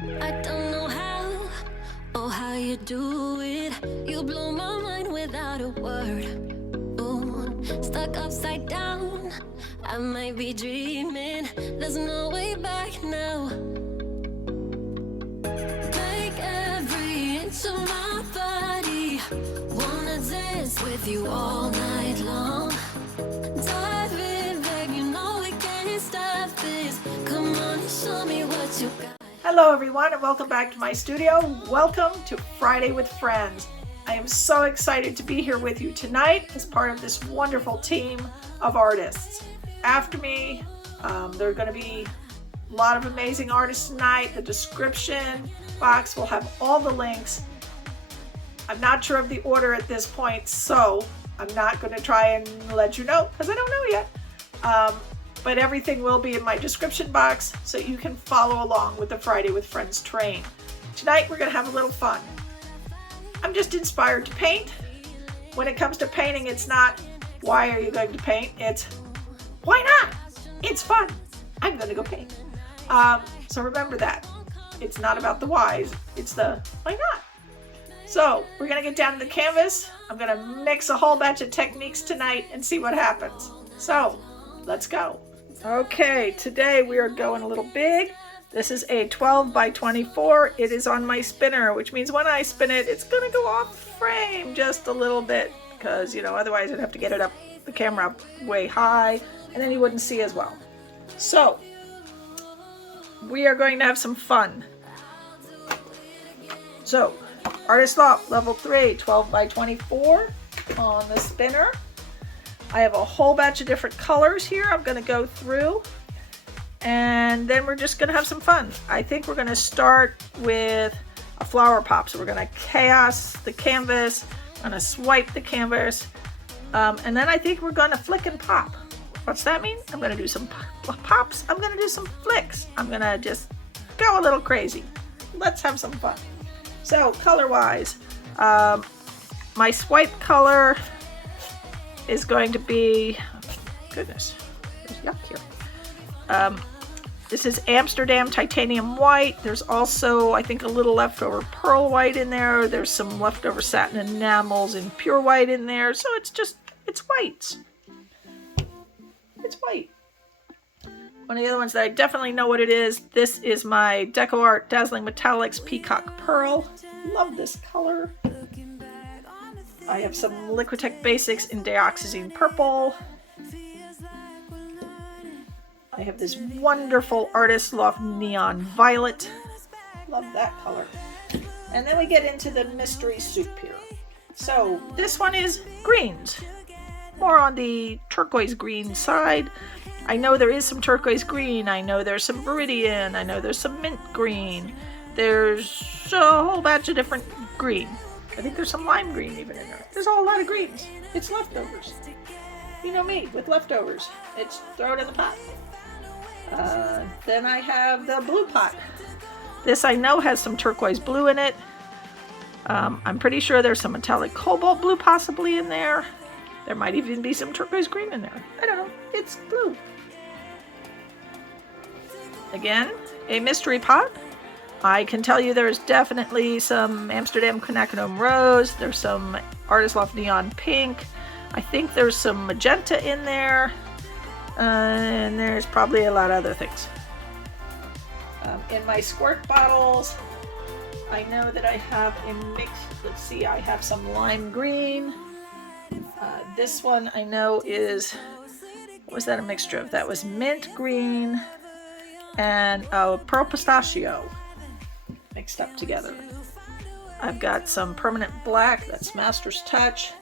I don't know how or how you do it. You blow my mind without a word. Ooh, stuck upside down. I might be dreaming. There's no way back now. Take every inch of my body. Wanna dance with you all night long. Dive in, babe, you know we can't stop this. Come on and show me what you got. Hello everyone and welcome back to my studio. Welcome to Friday with Friends. I am so excited to be here with you tonight as part of this wonderful team of artists. After me, there are going to be a lot of amazing artists tonight. The description box will have all the links. I'm not sure of the order at this point, so I'm not going to try and let you know because I don't know yet. But everything will be in my description box so you can follow along with the Friday with Friends train. Tonight we're going to have a little fun. I'm just inspired to paint. When it comes to painting, it's not why are you going to paint, it's why not? It's fun. I'm going to go paint. So remember that. It's not about the whys, it's the why not. So we're going to get down to the canvas. I'm going to mix a whole batch of techniques tonight and see what happens. So let's go. Okay, today we are going a little big. This is a 12 by 24. It is on my spinner, which means when I spin it, it's going to go off frame just a little bit because, you know, otherwise I'd have to get it up, the camera up way high, and then you wouldn't see as well. So, we are going to have some fun. So, Artist Loft, level 3, 12 by 24 on the spinner. I have a whole batch of different colors here I'm going to go through, and then we're just going to have some fun. I think we're going to start with a flower pop. So we're going to chaos the canvas, I'm going to swipe the canvas, and then I think we're going to flick and pop. What's that mean? I'm going to do some pops, I'm going to do some flicks, I'm going to just go a little crazy. Let's have some fun. So color wise, my swipe color is going to be, goodness, there's yuck here. This is Amsterdam Titanium White. There's also, I think, a little leftover pearl white in there. There's some leftover satin enamels in pure white in there. So it's just, it's whites. It's white. One of the other ones that I definitely know what it is, this is my Deco Art Dazzling Metallics Peacock Pearl. Love this color. I have some Liquitex Basics in Dioxazine Purple. I have this wonderful Artist Loft Neon Violet. Love that color. And then we get into the mystery soup here. So this one is greens. More on the turquoise green side. I know there is some turquoise green. I know there's some viridian. I know there's some mint green. There's a whole batch of different green. I think there's some lime green even in there. There's a whole lot of greens. It's leftovers. You know me with leftovers. It's throw it in the pot. Then I have the blue pot. This I know has some turquoise blue in it. I'm pretty sure there's some metallic cobalt blue possibly in there. There might even be some turquoise green in there. I don't know. It's blue. Again, a mystery pot. I can tell you there's definitely some Amsterdam Quinacridone Rose. There's some Artist Loft Neon Pink. I think there's some magenta in there. And there's probably a lot of other things. In my squirt bottles, I know that I have a mix. Let's see, I have some lime green. This one I know is, what was that a mixture of? That was mint green and pearl pistachio mixed up together. I've got some permanent black, that's Master's Touch,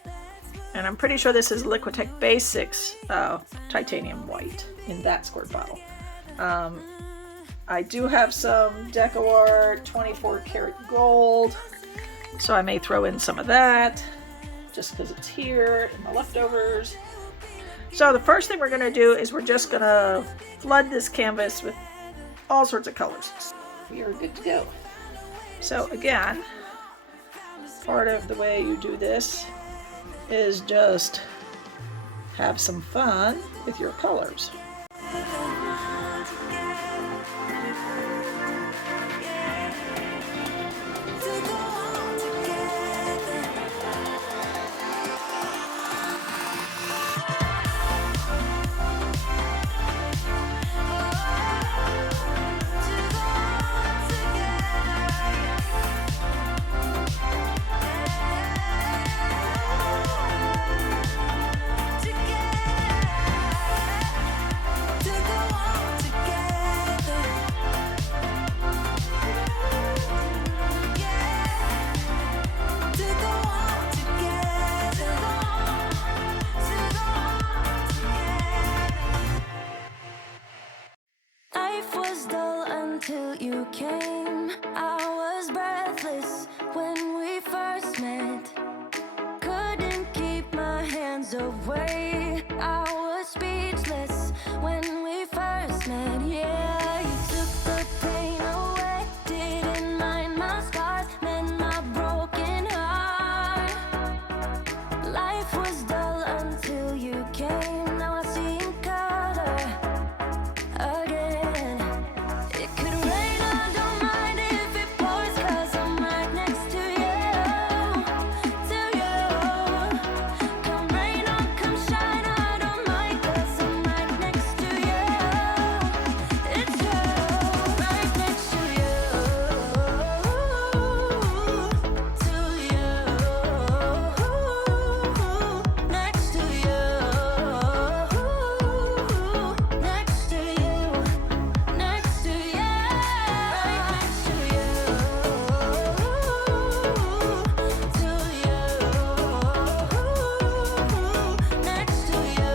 and I'm pretty sure this is Liquitex Basics Titanium White in that squirt bottle. I do have some Deco Art 24 karat gold, so I may throw in some of that just because it's here in the leftovers. So the first thing we're going to do is we're just going to flood this canvas with all sorts of colors. We are good to go. So again, part of the way you do this is just have some fun with your colors. miles away. I was speechless when we first met. Yeah, you took the pain away. Didn't mind my scars, mend my broken heart. Life was dull until you came. Now I see in color again. It could rain, I don't mind if it pours, 'cause I'm right next to you, to you. Come rain or come shine, I don't mind, 'cause I'm right next to you. It's you, right next to you, to you, next to you, next to you, next to you, right next to you, to you, next to you,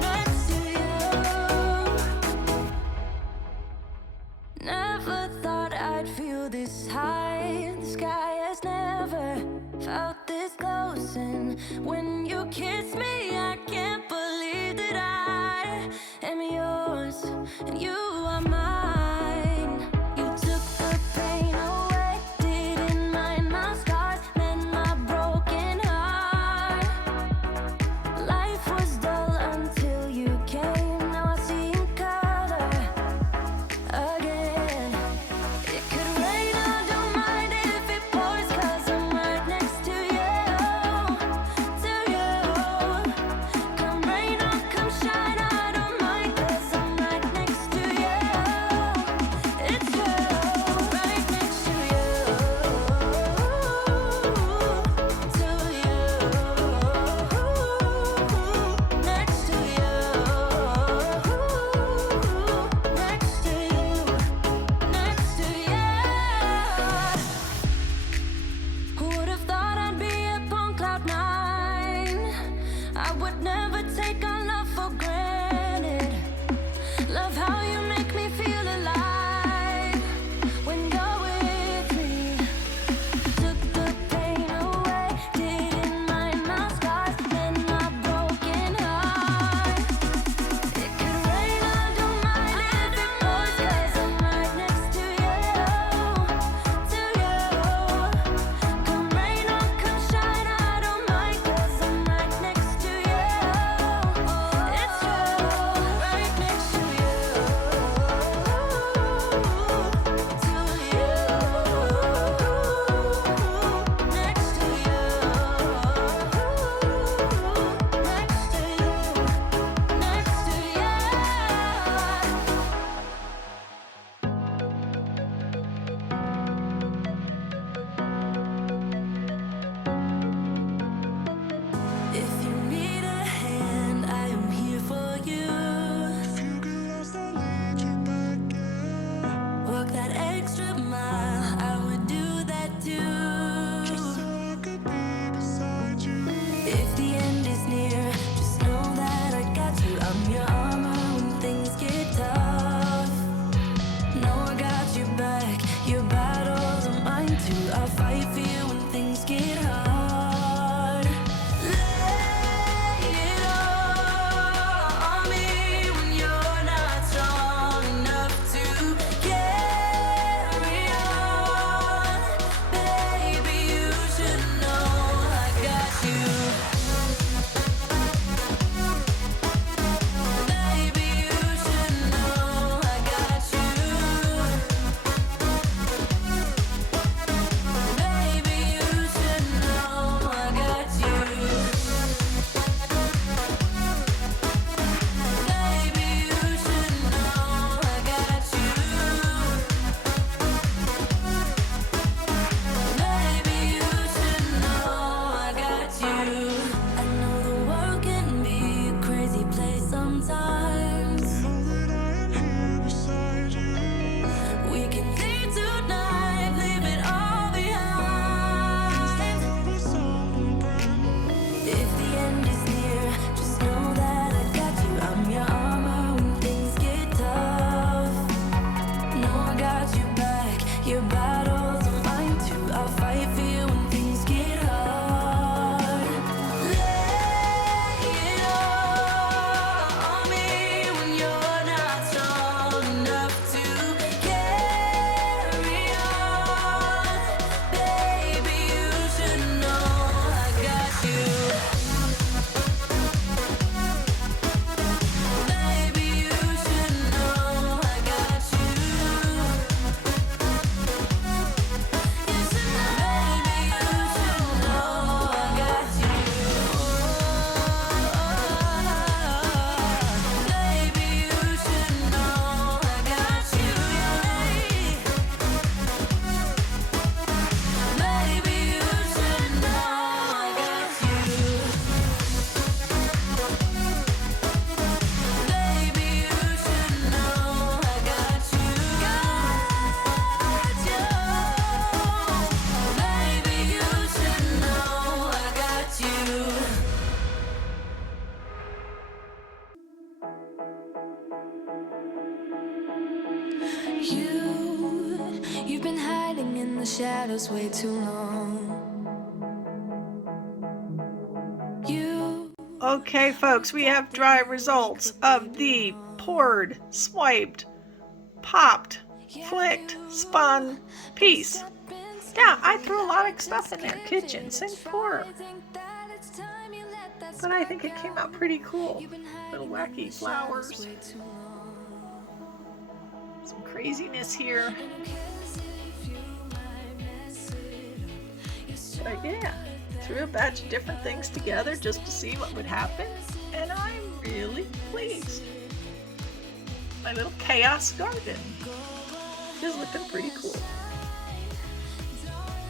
next to you, Never thought I'd feel this high. The sky has never felt this close, and when you kiss me, I can't believe that I am yours and you are mine. You took the pain away, didn't mind my scars, mend my broken heart. Life was dull until you came. Now I see in color again. It could rain, I don't mind if it pours, 'cause I'm right next to you, to you. Come rain or come shine, I don't mind, 'cause I'm right next to you, You've been hiding in the shadows way too long. Okay, folks, we have dry results of the poured, swiped, popped, flicked, spun piece. Yeah, I threw a lot of stuff in there. Kitchen, sink, pour. But I think it came out pretty cool. Little wacky flowers. Some craziness here. But yeah, threw a batch of different things together just to see what would happen. And I'm really pleased. My little chaos garden is looking pretty cool.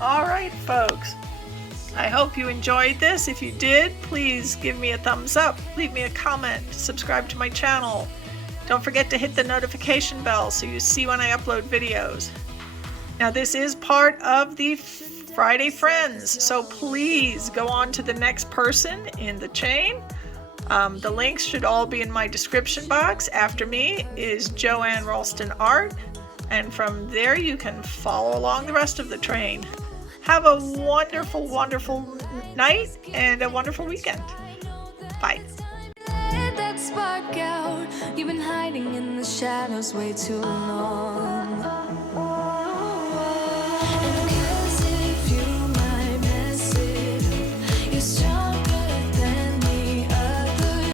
Alright, folks. I hope you enjoyed this. If you did, please give me a thumbs up, leave me a comment, subscribe to my channel. Don't forget to hit the notification bell so you see when I upload videos. Now, this is part of the Friday Friends, so please go on to the next person in the chain. The links should all be in my description box. After me is Joanne Ralstin Art, and from there you can follow along the rest of the train. Have a wonderful, wonderful night and a wonderful weekend. Bye. That spark out. You've been hiding in the shadows way too long.